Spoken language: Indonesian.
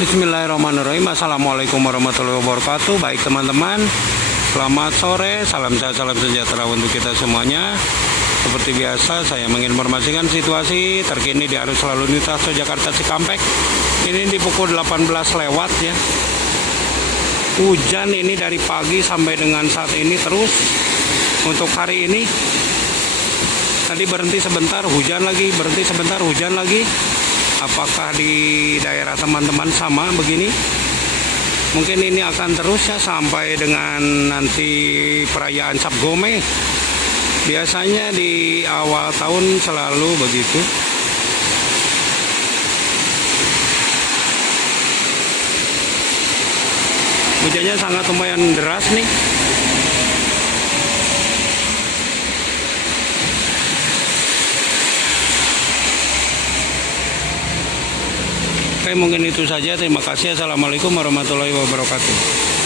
Bismillahirrahmanirrahim. Assalamualaikum warahmatullahi wabarakatuh. Baik teman-teman, selamat sore, salam sehat, salam sejahtera untuk kita semuanya. Seperti biasa, saya menginformasikan situasi terkini di arus lalu lintas Jakarta Cikampek. Ini di pukul 18 lewat ya. Hujan ini dari pagi sampai dengan saat ini terus untuk hari ini. Tadi berhenti sebentar, hujan lagi, berhenti sebentar, hujan lagi. Apakah di daerah teman-teman sama begini? Mungkin ini akan terus ya sampai dengan nanti perayaan Cap Gome. Biasanya di awal tahun selalu begitu. Hujannya sangat lumayan deras nih. Oke, mungkin itu saja. Terima kasih. Assalamualaikum warahmatullahi wabarakatuh.